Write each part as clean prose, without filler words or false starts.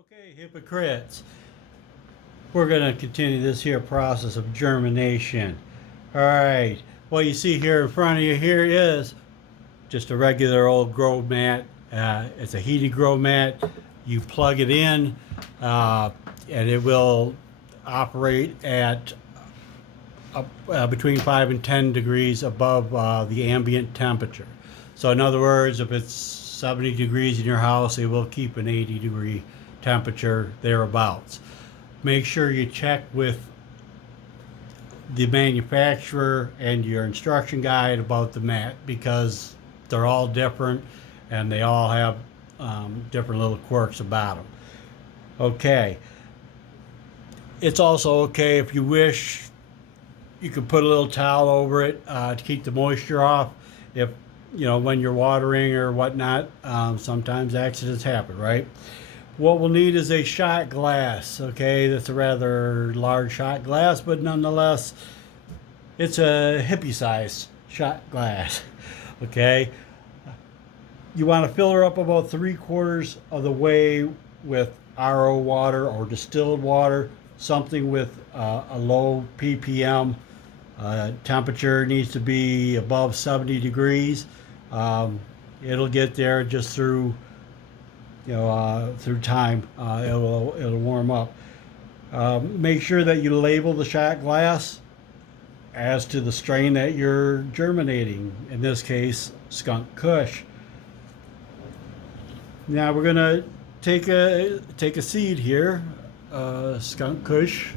Okay, hypocrites. We're going to continue this here process of germination. All right, what you see here in front of you here is just a regular old grow mat. It's a heated grow mat. You plug it in, and it will operate at between 5 and 10 degrees above the ambient temperature. So in other words, if it's 70 degrees in your house, it will keep an 80-degree temperature thereabouts. Make sure you check with the manufacturer and your instruction guide about the mat, because they're all different and they all have different little quirks about them. Okay, it's also okay if you wish, you can put a little towel over it to keep the moisture off. If you know, when you're watering or whatnot, sometimes accidents happen, right? What we'll need is a shot glass. Okay, that's a rather large shot glass, but nonetheless, it's a hippie size shot glass. Okay, you want to fill her up about 3/4 of the way with RO water or distilled water, something with a low ppm. Temperature needs to be above 70 degrees. It'll get there just through, through time. It'll warm up. Make sure that you label the shot glass as to the strain that you're germinating. In this case, skunk kush. Now we're gonna take a seed here, skunk kush.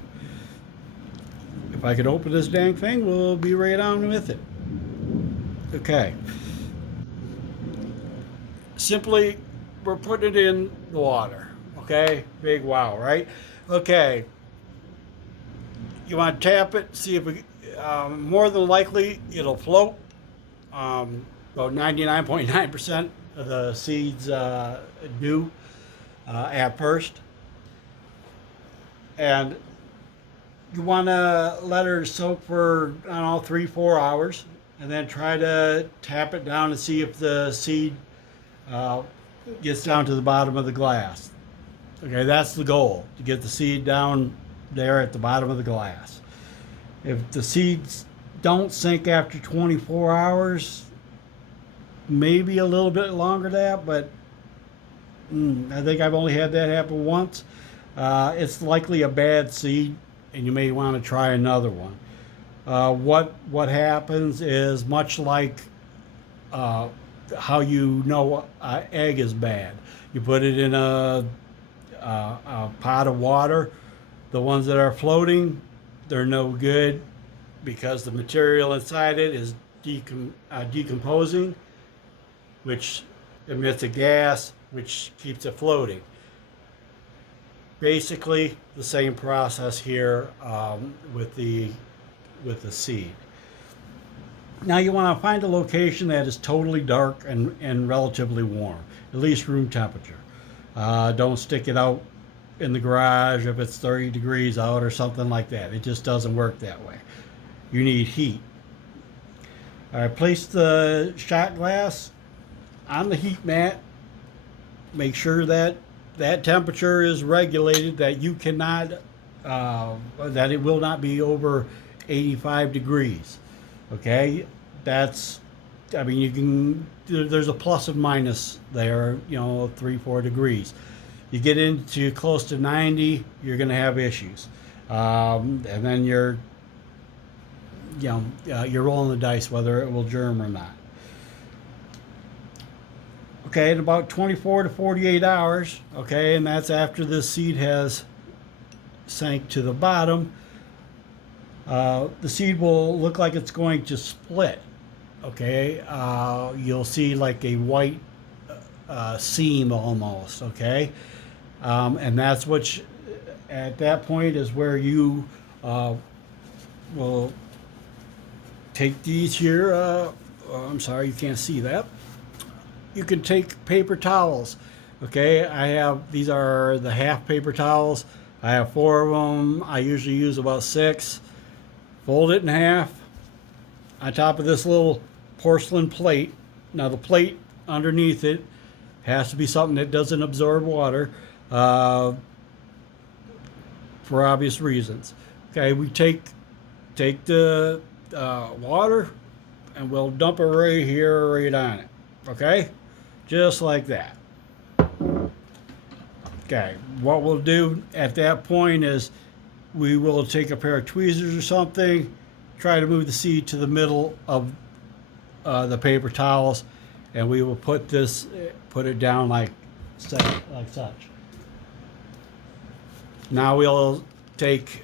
If I could open this dang thing, we'll be right on with it. Okay. Simply, we're putting it in the water. Okay? Big wow, right? Okay. You want to tap it, see if we, more than likely it'll float. About 99.9% of the seeds do at first. And you want to let her soak for, I don't know, 3-4 hours, and then try to tap it down and see if the seed gets down to the bottom of the glass. Okay, that's the goal, to get the seed down there at the bottom of the glass. If the seeds don't sink after 24 hours, maybe a little bit longer than that, but I think I've only had that happen once. It's likely a bad seed, and you may want to try another one. What happens is much like how you know egg is bad. You put it in a pot of water. The ones that are floating, they're no good because the material inside it is decomposing, which emits a gas which keeps it floating. Basically the same process here with the seed. Now you want to find a location that is totally dark and relatively warm, at least room temperature. Don't stick it out in the garage if it's 30 degrees out or something like that. It just doesn't work that way. You need heat. All right, place the shot glass on the heat mat. Make sure that that temperature is regulated, that you cannot, that it will not be over 85 degrees. Okay, that's, I mean, you can, there's a plus and minus there, 3-4 degrees. You get into close to 90, you're going to have issues, and then you're rolling the dice whether it will germ or not. Okay, in about 24 to 48 hours, okay, and that's after the seed has sank to the bottom, the seed will look like it's going to split. Okay, you'll see like a white seam almost. Okay, and that's what at that point is where you will take these here. I'm sorry, you can't see that. You can take paper towels. Okay, these are the half paper towels. I have 4 of them. I usually use about 6. Fold it in half on top of this little porcelain plate. Now the plate underneath it has to be something that doesn't absorb water. uh, for obvious reasons. Okay, we take the water and we'll dump it right here, right on it. Okay, just like that. Okay, what we'll do at that point is we will take a pair of tweezers or something, try to move the seed to the middle of the paper towels, and we will put it down like such. Now we'll take,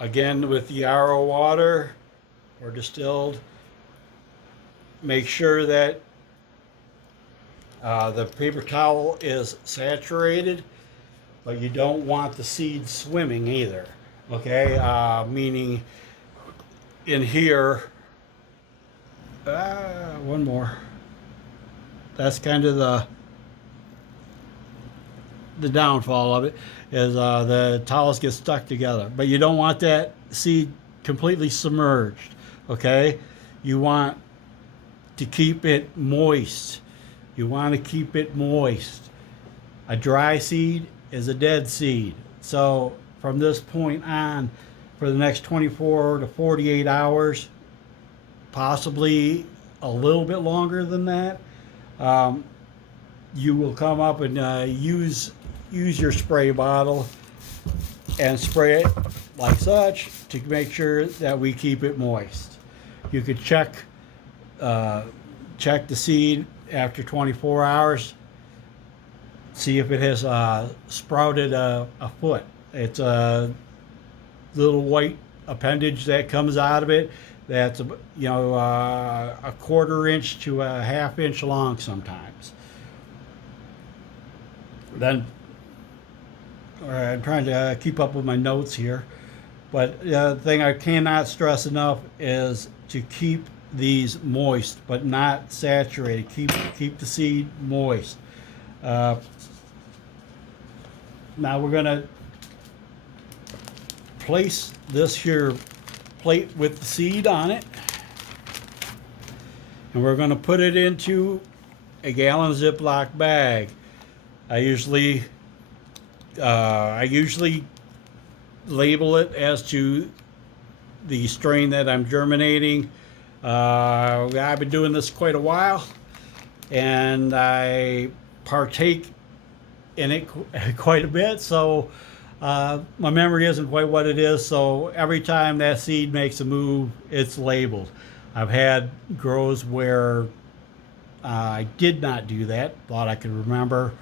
again with the RO water or distilled, make sure that the paper towel is saturated, but you don't want the seed swimming either. Okay, meaning in here, one more. That's kind of the downfall of it, is the towels get stuck together. But you don't want that seed completely submerged. Okay, you want to keep it moist. You want to keep it moist. A dry seed is a dead seed. So from this point on, for the next 24 to 48 hours, possibly a little bit longer than that, you will come up and use your spray bottle and spray it like such to make sure that we keep it moist. You could check the seed after 24 hours, see if it has sprouted a foot. It's a little white appendage that comes out of it that's a 1/4 inch to a 1/2 inch long sometimes. Then I'm trying to keep up with my notes here, but the thing I cannot stress enough is to keep these moist but not saturated. Keep the seed moist. Now we're gonna place this here plate with the seed on it, and we're gonna put it into a gallon Ziploc bag. I usually label it as to the strain that I'm germinating. I've been doing this quite a while, and I partake in it quite a bit, so my memory isn't quite what it is. So every time that seed makes a move, it's labeled. I've had grows where I did not do that, thought I could remember,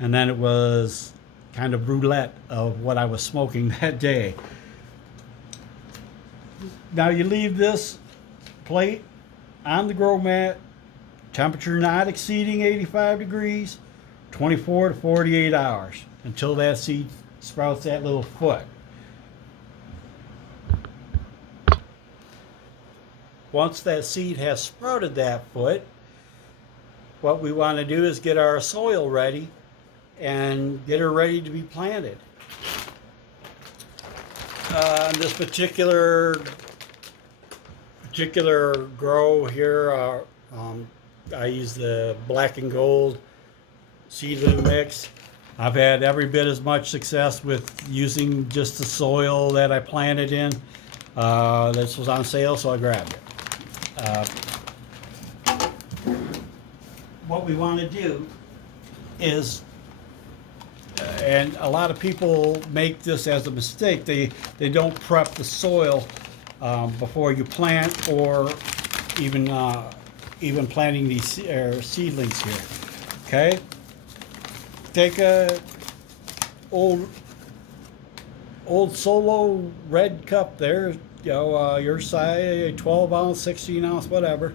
and then it was kind of roulette of what I was smoking that day. Now you leave this plate on the grow mat, temperature not exceeding 85 degrees, 24 to 48 hours until that seed sprouts that little foot. Once that seed has sprouted that foot, what we want to do is get our soil ready and get her ready to be planted. This particular grow here, I use the black and gold seedling mix. I've had every bit as much success with using just the soil that I planted in. This was on sale, so I grabbed it. What we want to do is, and a lot of people make this as a mistake, they don't prep the soil before you plant, or even planting these seedlings here. Okay, take a old Solo red cup there, your size, 12 ounce, 16 ounce, whatever.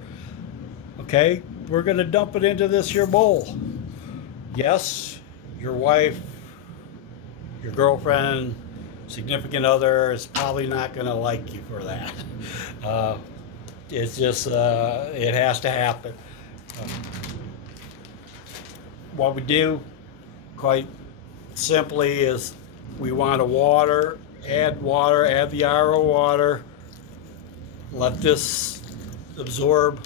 Okay, we're going to dump it into this here bowl. Yes, your wife, your girlfriend, significant other is probably not going to like you for that. It's just, it has to happen. What we do, quite simply, is we want to add the RO water, let this absorb,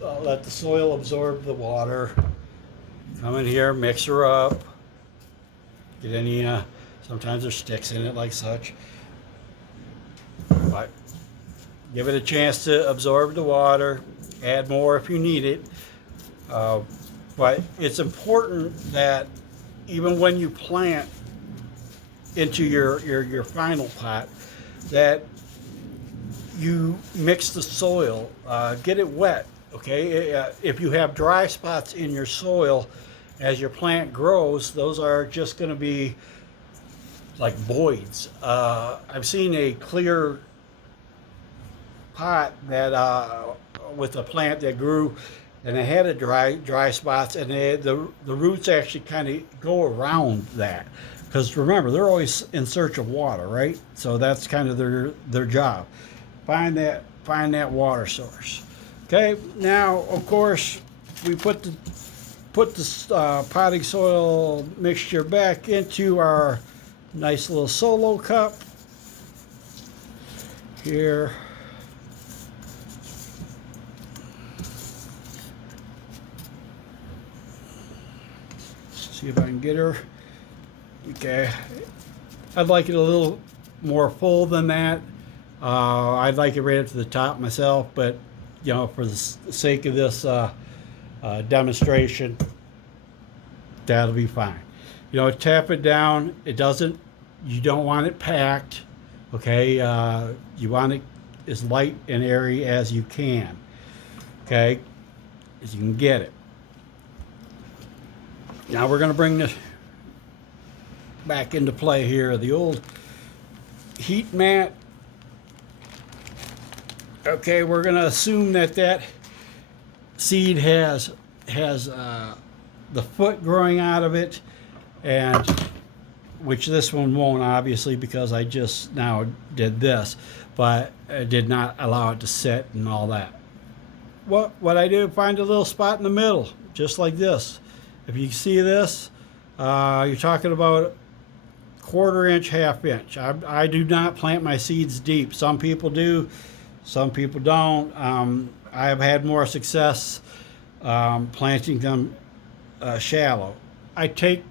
let the soil absorb the water, Come in here, mix her up. Get any, sometimes there's sticks in it like such. But give it a chance to absorb the water. Add more if you need it. But it's important that even when you plant into your final pot, that you mix the soil, get it wet, okay? If you have dry spots in your soil, as your plant grows, those are just gonna be like voids. I've seen a clear pot that with a plant that grew and it had a dry spots, and the roots actually kind of go around that, because remember, they're always in search of water, right? So that's kind of their job. Find that water source. Okay, now of course we put the potting soil mixture back into our nice little solo cup here. See if I can get her. Okay, I'd like it a little more full than that. I'd like it right up to the top myself, but you know, for the sake of this demonstration, that'll be fine. You know, tap it down. It doesn't. You don't want it packed. Okay, you want it as light and airy as you can. Okay, as you can get it. Now we're going to bring this back into play here. The old heat mat. Okay, we're going to assume that seed has the foot growing out of it, and which this one won't, obviously, because I just now did this, but I did not allow it to sit and all that. What I do, find a little spot in the middle, just like this. If you see this, you're talking about 1/4 inch, 1/2 inch. I do not plant my seeds deep. Some people do, some people don't. I have had more success planting them shallow. I take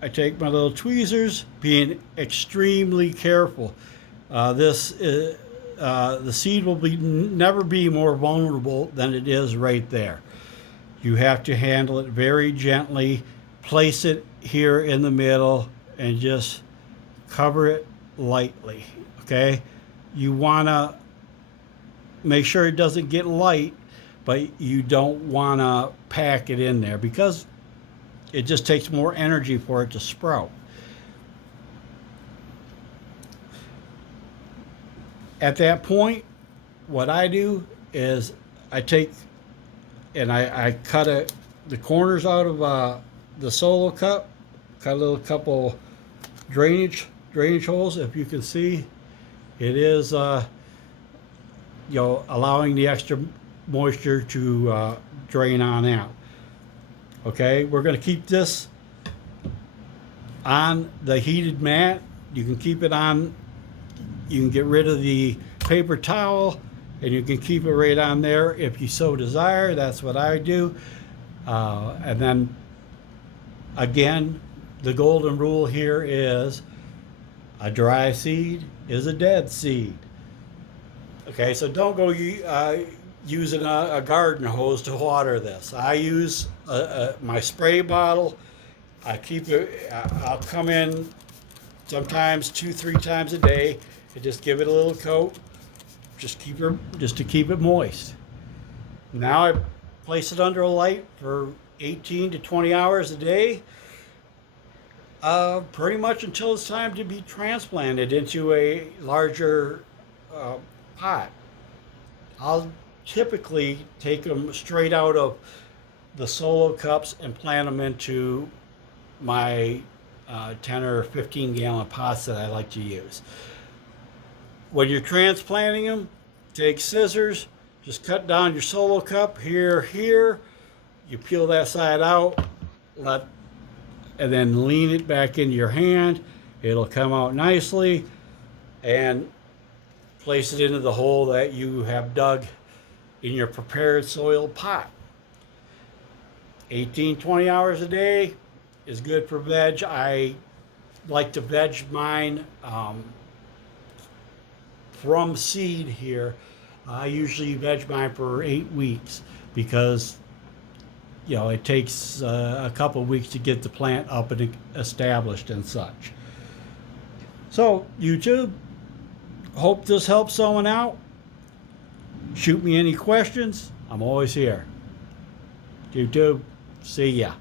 my little tweezers, being extremely careful. The seed will never be more vulnerable than it is right there. You have to handle it very gently, place it here in the middle, and just cover it lightly, okay? You wanna make sure it doesn't get light, but you don't wanna pack it in there, because it just takes more energy for it to sprout. At that point, what I do is I take and I cut the corners out of the solo cup, cut a little couple drainage holes. If you can see, it is you know, allowing the extra moisture to drain on out. Okay, we're going to keep this on the heated mat. You can keep it on. You can get rid of the paper towel, and you can keep it right on there if you so desire. That's what I do. And then again, the golden rule here is a dry seed is a dead seed. Okay, so don't go using a garden hose to water this. I use my spray bottle. I keep it. I'll come in sometimes 2-3 times a day and just give it a little coat. Just to keep it moist. Now I place it under a light for 18 to 20 hours a day, pretty much until it's time to be transplanted into a larger pot. I'll typically take them straight out of the solo cups and plant them into my 10 or 15 gallon pots that I like to use. When you're transplanting them, take scissors, just cut down your solo cup here. You peel that side out, and then lean it back into your hand. It'll come out nicely, and place it into the hole that you have dug in your prepared soil pot. 18, 20 hours a day is good for veg. I like to veg mine from seed here. I usually veg mine for 8 weeks because it takes a couple weeks to get the plant up and established and such. So YouTube, hope this helps someone out. Shoot me any questions. I'm always here. YouTube, see ya.